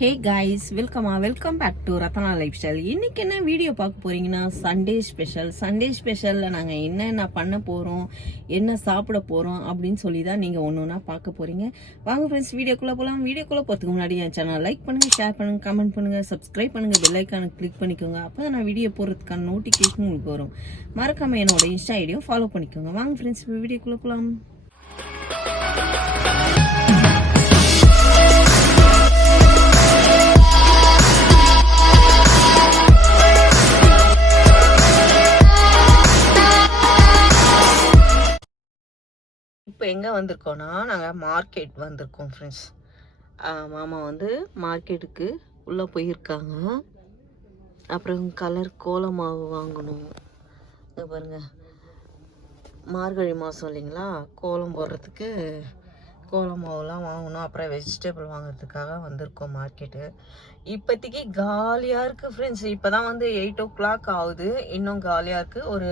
Hey guys, welcome back to Ratna lifestyle. இன்னைக்கு என்ன video பார்க்க போறீங்கன்னா சண்டே ஸ்பெஷலில் நாங்கள் என்னென்ன பண்ண போகிறோம், என்ன சாப்பிட போகிறோம் அப்படின்னு சொல்லி தான் நீங்கள் ஒன்று ஒன்றா பார்க்க போகிறீங்க. வாங்க ஃப்ரெண்ட்ஸ், வீடியோக்குள்ளே போகலாம். வீடியோக்குள்ளே போகிறதுக்கு முன்னாடி என் சேனல் லைக் பண்ணுங்கள், ஷேர் பண்ணுங்கள், கமெண்ட் பண்ணுங்கள், சப்ஸ்கிரைப் பண்ணுங்கள், பெல் ஐக்கானை கிளிக் பண்ணிக்கோங்க. அப்போ தான் நான் வீடியோ போடுறதுக்கான நோட்டிஃபிகேஷன் உங்களுக்கு வரும். மறக்காமல் என்னோட இன்ஸ்டா ஐடியும் ஃபாலோ பண்ணிக்கோங்க. வாங்க ஃப்ரெண்ட்ஸ், வீடியோக்குள்ளே போகலாம். இப்போ எங்கே வந்திருக்கோன்னா, நாங்கள் மார்க்கெட் வந்திருக்கோம் ஃப்ரெண்ட்ஸ். மாமா வந்து மார்க்கெட்டுக்கு உள்ளே போயிருக்காங்க. அப்புறம் கலர் கோலம் மாவு வாங்கணும். இங்கே பாருங்கள், மார்கழி மாதம் இல்லைங்களா, கோலம் போடுறதுக்கு கோலம் மாவுலாம் வாங்கணும். அப்புறம் வெஜிடபிள் வாங்குறதுக்காக வந்திருக்கோம் மார்க்கெட்டு. இப்போதைக்கு காலியாக இருக்குது ஃப்ரெண்ட்ஸ். இப்போ தான் வந்து 8 o'clock ஆகுது. இன்னும் காலியாக இருக்குது. ஒரு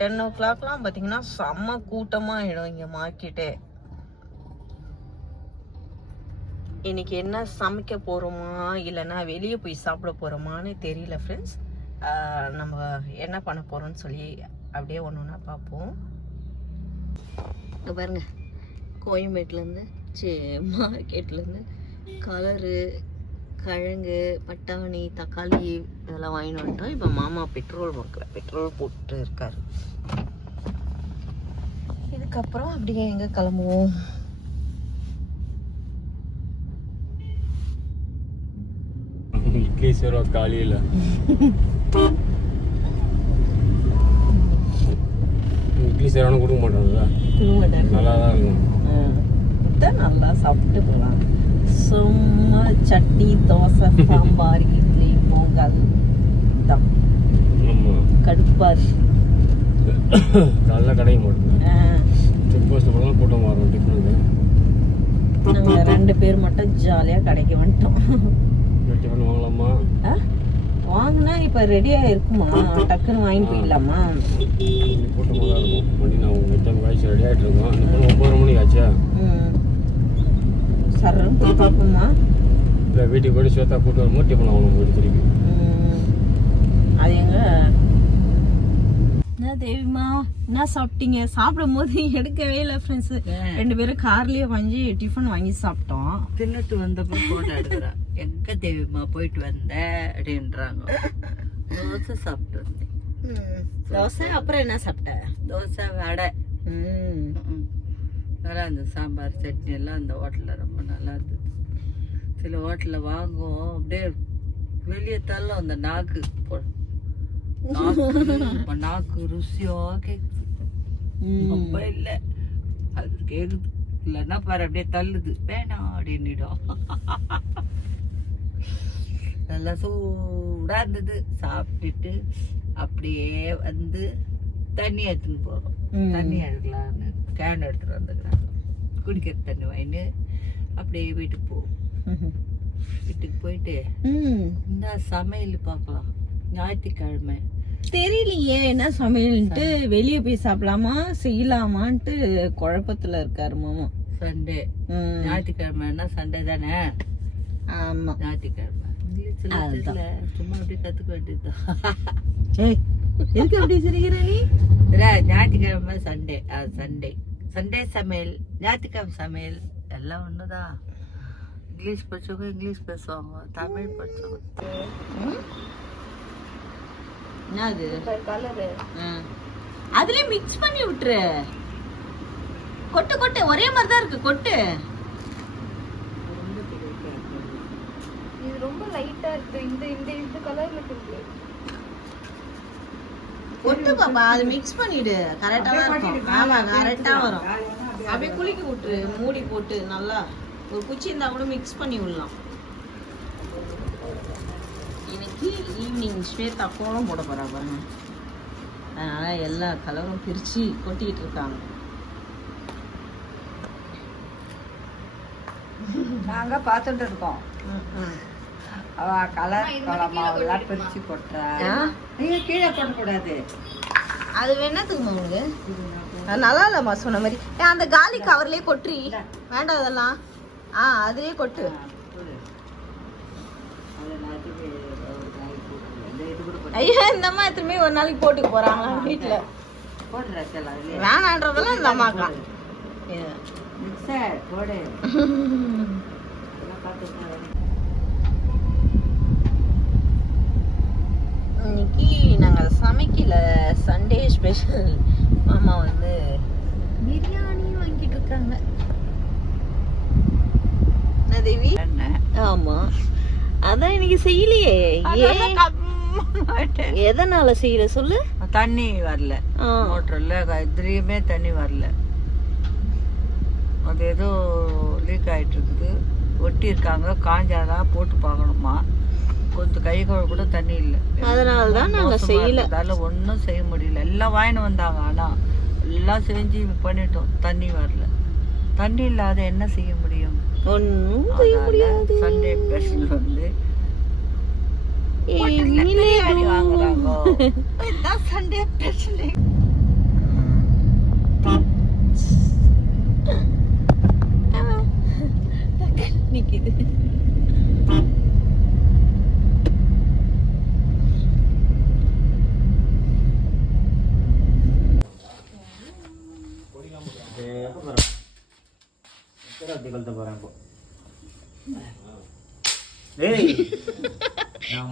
10 o'clockலாம் பார்த்தீங்கன்னா செம்ம கூட்டமாக ஆகிடும் இங்கே மார்க்கெட்டே. இன்னைக்கு என்ன சமைக்க போகிறோமா இல்லைன்னா வெளியே போய் சாப்பிட போகிறோமான்னு தெரியல ஃப்ரெண்ட்ஸ். நம்ம என்ன பண்ண போகிறோம்னு சொல்லி அப்படியே ஒன்று ஒன்றா பார்ப்போம். இங்கே பாருங்க, கோயம்பேட்டிலேருந்து மார்க்கெட்லேருந்து கலரு, கிழங்கு, பட்டாணி, தக்காளி இதெல்லாம் வாங்கிட்டு வந்துட்டோம். இப்போ மாமா பெட்ரோல் போட்டு இருக்காரு. இதுக்கப்புறம் அப்படியே எங்கே கிளம்புவோம்? இட்லி சேரும் காலையில். இட்லி சேரானு கொடுக்க மாட்டாங்கல்ல, நல்லா தான் இருக்கும். நல்லா சாப்பிட்டு போகலாம். சும்மா சட்னி, தோசை, சாம்பார், இட்லி, பொங்கல் தான் கடுப்பாரு. காலைல கடைக்கு மாட்டேன், செக் போஸ்ட் போனால் கூட்டம் வரும். டிஃபனுக்கு நாங்கள் 2 பேர் மட்டும் ஜாலியாக கடைக்கு வந்துட்டோம். டிஃபன் வாங்கலாமா? வாங்கினா இப்போ ரெடியாக இருக்குமா? டக்குன்னு வாங்கி போயிடலாமா? கூட்டமாக தான் இருக்கும். மணி நான் உங்கள் டைம் காய்ச்சி ரெடி ஆகிட்டு இருக்கோம். டிஃபன் 9 மணிக்கு ஆச்சா? சர்றன்னு போய் பார்ப்போம்மா. இல்லை, வீட்டுக்கு போய்ட்டு ஸ்வேதா கூட்டு வரும்போது டிஃபன் வாங்கணும் போய்ட்டு திருப்பி. அது எங்க என்ன தேவிமா, என்ன சாப்பிட்டீங்க? சாப்பிடும் போது எடுக்கவே இல்லை ஃப்ரெண்ட்ஸு. 2 பேரும் கார்லேயே வாங்கி டிஃபன் வாங்கி சாப்பிட்டோம். தின்னுட்டு வந்தப்போ போட்டோ எடுக்கிறேன். எங்க தேவிமா போயிட்டு வந்த அப்படின்றாங்க. தோசை சாப்பிட்டு வந்தேன். தோசை. அப்புறம் என்ன சாப்பிட்ட? தோசை, வடை. நல்லா இருந்தது. சாம்பார், சட்னி எல்லாம் அந்த ஹோட்டலில் ரொம்ப நல்லா இருந்தது. சில ஹோட்டலில் வாங்குவோம், அப்படியே வெளியே தள்ளும் அந்த நாக்கு ருசியோ கேக்குது. ரொம்ப இல்லை, அது கேக்குது. இல்லைன்னா பாரு அப்படியே தள்ளுது, வேணாம் அப்படின்னுடும். நல்லா சூடா இருந்தது. சாப்பிட்டுட்டு அப்படியே வந்து தண்ணி எடுத்துன்னு போறோம். தண்ணி எடுக்கலான்னு கேன் எடுத்துட்டு வந்துக்கிறாங்க. குடிக்கிற தண்ணி வாங்கிட்டு அப்படியே வீட்டுக்கு போவோம். வீட்டுக்கு போயிட்டு இந்த சமையல் பார்க்கலாம். ஞாயிற்றுக்கிழமை தெரியலையே என்ன சமையல்ட்டு, வெளியே போய் சாப்பிடலாமா செய்யலாமான்ட்டு குழப்பத்துல இருக்காரு மாமா. சண்டே, ஞாயிற்றுக்கிழமைன்னா சண்டே தானே? ஆமா, ஞாயிற்றுக்கிழமை. சும்மா அப்படியே கத்துக்க வேண்டியதுதான். எதுக்கு அப்படி சிரிக்கிற நீ? ஞாயிற்றுக்கிழமை சண்டே, சண்டே சமையல், ஞாயிற்றுக்கிழமை சமையல் எல்லாம் ஒண்ணுதான். இங்கிலீஷ் படிச்சவங்க இங்கிலீஷ் பேசுவாங்க, தமிழ் படிச்சவங்க. என்னது கலரு? அதுலயே மிக்ஸ் பண்ணி விட்டுரு. கொட்டு ஒரே மாதிரி தான் இருக்கு. கொட்டு. இது ரொம்ப லைட்டா இருக்கு. இந்த கலர்ல இருக்கு. கொட்டு பாப்பா, அது மிக்ஸ் பண்ணிடு. கரெக்டா தான் இருக்கும். ஆமா, கரெக்டா வரும். அப்படியே குளிக்க விட்டுரு, மூடி போட்டு. நல்லா ஒரு குச்சி இருந்தா கூட மிக்ஸ் பண்ணி விடலாம். இன்னைக்கு ஈவினிங் ஸ்வேதா கோலம் போட போறா பாருங்க. அதனால எல்லா கலரும் பிரிச்சு கொட்டிக்கிட்டு இருக்காங்க. நாங்க பார்த்துட்டு இருக்கோம். அவ கலர் கோலமாவெல்லாம் பிரிச்சு கொட்டுறா. கீழே போடக்கூடாது. அது வேணாத்துக்குமா உங்களுக்கு? நல்லா இல்லம்மா சொன்ன மாதிரி. அந்த காலி கவர்லயே கொட்டுறி வேண்டாம் அதெல்லாம். அதுலயே கொட்டு. ஐயா இந்த அம்மா திரும்பி ஒரு நாளைக்கு போட்டுக்கு போறாங்களா வீட்டுல வேணான்றதெல்லாம் இந்த அம்மாக்கா இன்னைக்கு நாங்க சமைக்கல, சண்டே ஸ்பெஷல். மாமா வந்து பிரியாணி வாங்கிட்டு இருக்காங்க. என்ன தேவி? ஆமா, அதான் இன்னைக்கு செய்யலையே. எதனால செய்யல சொல்லு? தண்ணி வரல மோட்டர்ல, இதுலயுமே தண்ணி வரல. அது ஏதோ லீக் ஆயிட்டு இருக்குது. ஒட்டி இருக்காங்க, காஞ்சாதான் போட்டு பார்க்கணுமா. கொஞ்சம் கை கழுவ கூட தண்ணி இல்லை. அதனாலதான் நாங்க செய்யல. அதால ஒன்றும் செய்ய முடியல. எல்லாம் வாங்கிட்டு வந்தாங்க, ஆனா எல்லாம் செஞ்சு பண்ணிட்டோம். தண்ணி வரல. தண்ணி இல்லாத என்ன செய்ய முடியும்? ஒன்னும் செய்ய முடியாது. சண்டே ஸ்பெஷல் வந்து பிரியாணி வாங்குறாங்க. இதான் சண்டே ஸ்பெஷல். நிக்குது.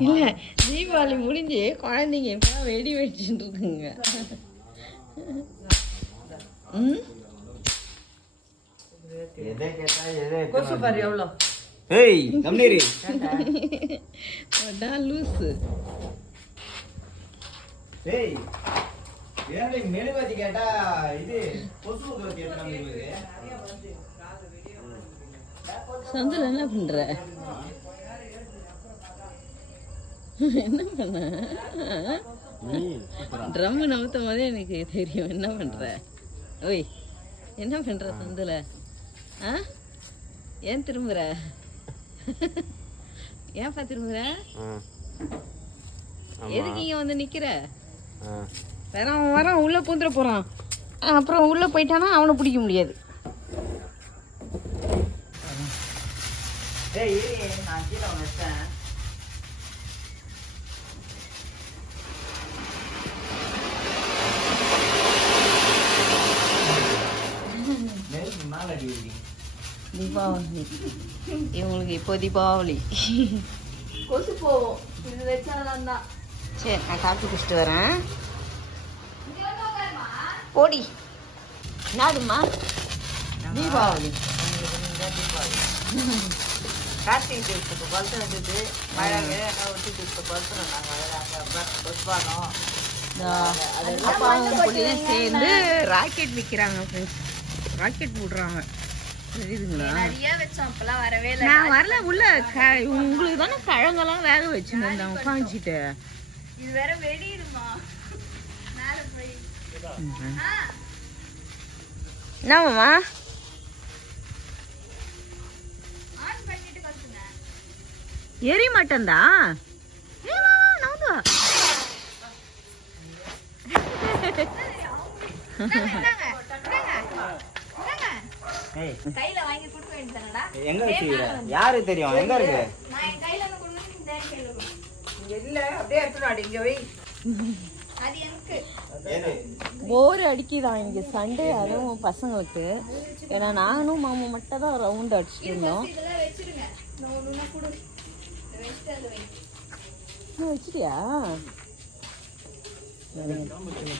இல்ல, தீபாவளி முடிஞ்சு குழந்தைங்க இப்பதான் வெடி வெடிச்சுட்டு இருக்குங்க. கொசு பாரு எவ்வளோ. லூசு. சந்தில என்ன பண்ற? என்ன பண்ண? ட்ரம் நவுத்தும் போதே எனக்கு தெரியும் என்ன பண்ற. ஓய், என்ன பண்ற சந்தில? ஏன் திரும்புற? ஏன்ப்பா திரும்புற? எதுக்கு இங்க வந்து நிக்கிற? வரான் உள்ள பூந்துட போறான். அப்புறம் உள்ள போயிட்டானா அவனை பிடிக்க முடியாது. நான் கீழே வச்சேன். தீபாவளி இவங்களுக்கு இப்போ தீபாவளி. கொசு போவோம் இது வச்சாதான் தான். சரி, நான் காப்பி குடிச்சிட்டு வரேன். போடி. என்னதுமா தீபாவளி? கார்த்திகை தீபத்துக்கு கொளுத்த வேண்டியது. மழை ஒட்டி தீபத்தை கொளுத்துறோம் நாங்கள். கொசுபானம் அப்பாவும் பிள்ளையும் சேர்ந்து ராக்கெட் விற்கிறாங்க ஃப்ரெண்ட்ஸ். ராக்கெட் போடுறாங்க, தெரியுதுங்களா? நிறைய வச்சோம், அப்பெல்லாம் வரவே இல்லை. நான் வரல. உள்ள உங்களுக்கு தானே கிழங்கெல்லாம் வேக வச்சுருந்தேன் உட்காந்துட்டு. இது வேற வெடிடுமா மேல போய். என்னம்மா? ஆன் பண்ணிட்டு கத்துனே. எரி மாட்டேன்டா. கையில வாங்கி கொடுக்க வேண்டியதானடா. எங்க வச்சிருக்க? யாரு தெரியும்? எங்க இருக்கு? நான் என் கையில வந்து கொடுங்க, நீ தேடி கையில கொடு. இங்க இல்ல, அப்படியே எடுத்துடாடி. இங்க வை. அது எனக்கு போர் அடிக்குதான் இன்னைக்கு சண்டே, அதுவும் பசங்களுக்கு. ஏன்னா நானும் மாமா மட்டும் தான் ரவுண்ட் அடிச்சுட்டு இருந்தோம். இதெல்லாம் வச்சிருங்க. நான் ஒண்ணு கொடு. வெஸ்ட் அது வை. வச்சிட்டியா?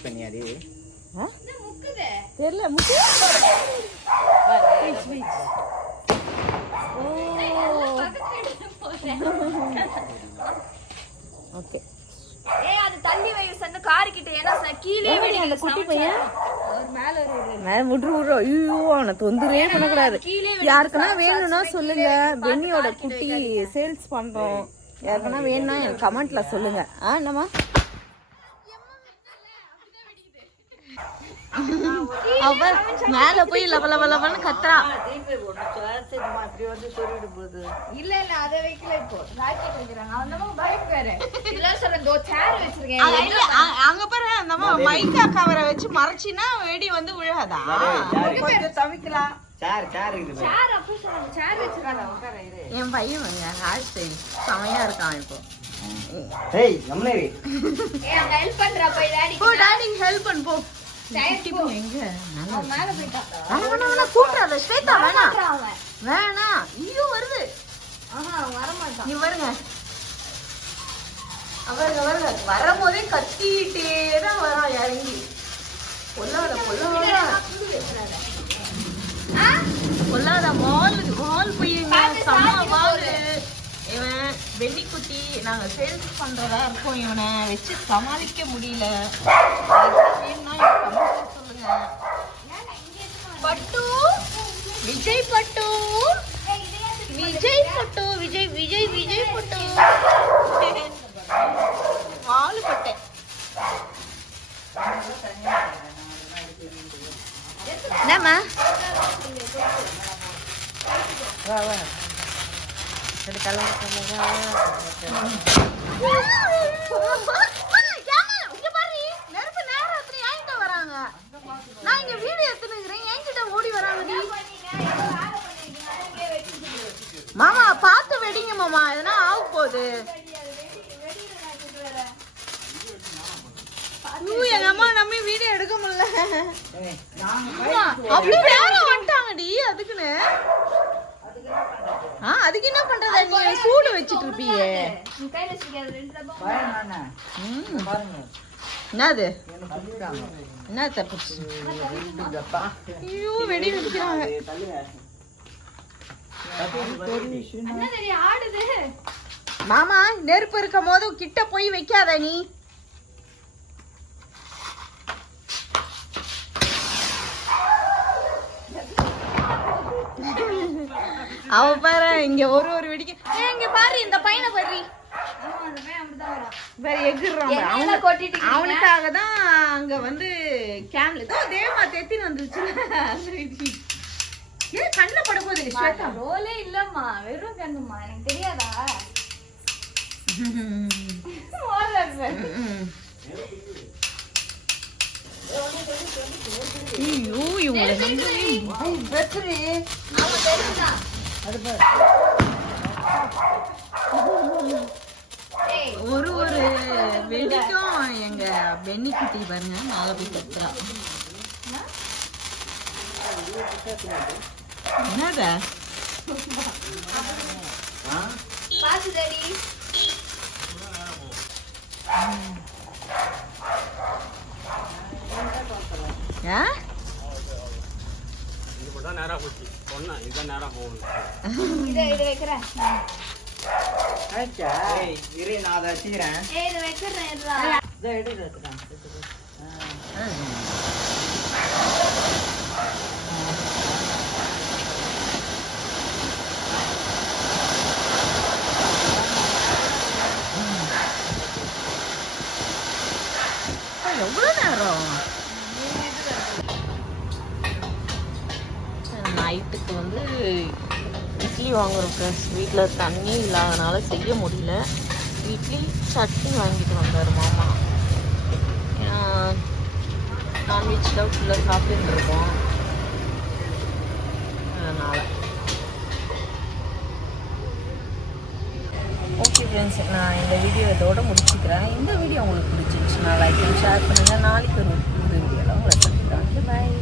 பண்ணியாரு முக்குதே. தெரியல. முக்கிய ஓகே. ஏய், அது தள்ளி வை சன்ன கார் கிட்ட. ஏன்னா கீழே வெடி. அந்த குட்டி பையன் மேல ஒரு மேல விட்ரு. ஐயோ, அவனை தொந்தரவே பண்ணக்கூடாது. யாருக்குன்னா வேணும்னா சொல்லுங்க. பென்னியோட குட்டி சேல்ஸ் பண்றோம். யாருக்குன்னா வேணும்னா எனக்கு கமெண்ட்ல சொல்லுங்க. என்னம்மா? அவ மேல போய் லவலவலவன்னு கத்துறா. இப்படி வந்து சொல்லிட்டு போகுது. இல்ல அத வைக்கல. இப்போ ராக்கெட் வைக்கிறாங்க. அந்த பைக் வேற. இதெல்லாம் சொல்றேன். தோ சேர் வச்சிருக்கேன். அங்க பாரு, அந்த மைக்கா கவரை வச்சு மறைச்சினா வெடி வந்து விழாதா? கொஞ்சம் தவிக்கலாம். சேர் இருக்குது சேர் அப்போ சொல்லுங்க சேர் வச்சிருக்காங்க உட்கார இரு என் பையன் வந்து ஹேர் ஸ்டைல் செமையா இருக்கான் இப்போ. ஏய் நம்மளே இரு. ஏன் ஹெல்ப் பண்றா போய் டாடி போ டாடி ஹெல்ப் பண்ணு போ. டயர் போ எங்க நல்லா அவன் மேல போய்ட்டான் வேணாம் கூப்பிடாத ஸ்வேதா வேணாம் அவன் வேணாம் ஐயோ வருது. அவன் வர மாட்டான் நீ வருங்க அவருங்க வரும்போதே கத்திட்டே தான் வரான் இறங்கி. பொல்லாத பொல்லாத வால் பையங்க செம்ம வால். இவன் வெள்ளிக்குட்டி நாங்க சேல்ஸ் பண்றதா இருக்கோம். இவனை வச்சு சமாளிக்க முடியல. வேணும்னா எனக்கு comment சொல்லுங்க. பட்டு விஜய் பட்டு விஜய் பட்டு விஜய் விஜய் விஜய் பட்டு வால் பட்டை. என்னம்மா வா வா சரி கலர் வராங்க. நான் இங்க வீடியோ எடுத்துனுக்கிறேன் என்கிட்ட ஓடி வராங்க. மாமா பார்த்து வெடிங்க மாமா எதனா ஆக போகுது. எங்க அம்மா நம்பி வீடியோ எடுக்க முடியல. அப்படியே வேற வந்துட்டாங்கடி அதுக்குன்னு. அதுக்கு என்ன பண்றது நீ சூடு வச்சிட்டு இருப்பியே. என்னது என்ன தப்பு? ஐயோ வெடி வெடிக்கிறாங்க. மாமா நெருப்பு இருக்கும் போது கிட்ட போய் வைக்காத நீ. அவ பாரு இங்க ஒரு வெடிக்க. இங்க பாரு இந்த பையனை பாரு அவனுக்காக தான் அங்க வந்து கேம்ல தேவமா தெத்தின்னு வந்துருச்சு. ஏன் கண்ணுல பட போகுது ஸ்வேதா? ரோலே இல்லம்மா வெறும் கண்ணுமா எனக்கு தெரியாதா? ஐயோ இவங்களை ஒரு வெடிக்கும். எங்க பென்னி குட்டி பாருங்க மேல போய் கத்துறா. என்னத பாத்து டாடி இதுதான் நேரா போச்சு சொன்னா இதுதான் நேரா போகணும். இதை வைக்கிறேன். இரு நான் அதை வச்சுக்கிறேன். இதை வைக்கிறேன். எவ்வளவு நேரம்? நைட்டுக்கு வந்து இட்லி வாங்குறோம் ஃப்ரெண்ட்ஸ். வீட்டில் தண்ணி இல்லாதனால செய்ய முடியல. இட்லி சட்னி வாங்கிட்டு வந்தார் மாமா. நான்வெஜ் தான் ஃபுல்லாக சாப்பிட்டு இருக்கோம் அதனால். ஓகே ஃப்ரெண்ட்ஸ் நான் இந்த வீடியோ இதோட முடிச்சுக்கிறேன். இந்த வீடியோ உங்களுக்கு பிடிச்சிருந்துச்சுன்னா லைக் அண்ட் ஷேர் பண்ணுங்கள். நாளைக்கு ஒரு புது வீடியோவில் உங்களை சந்திக்கிறேன். பாய்.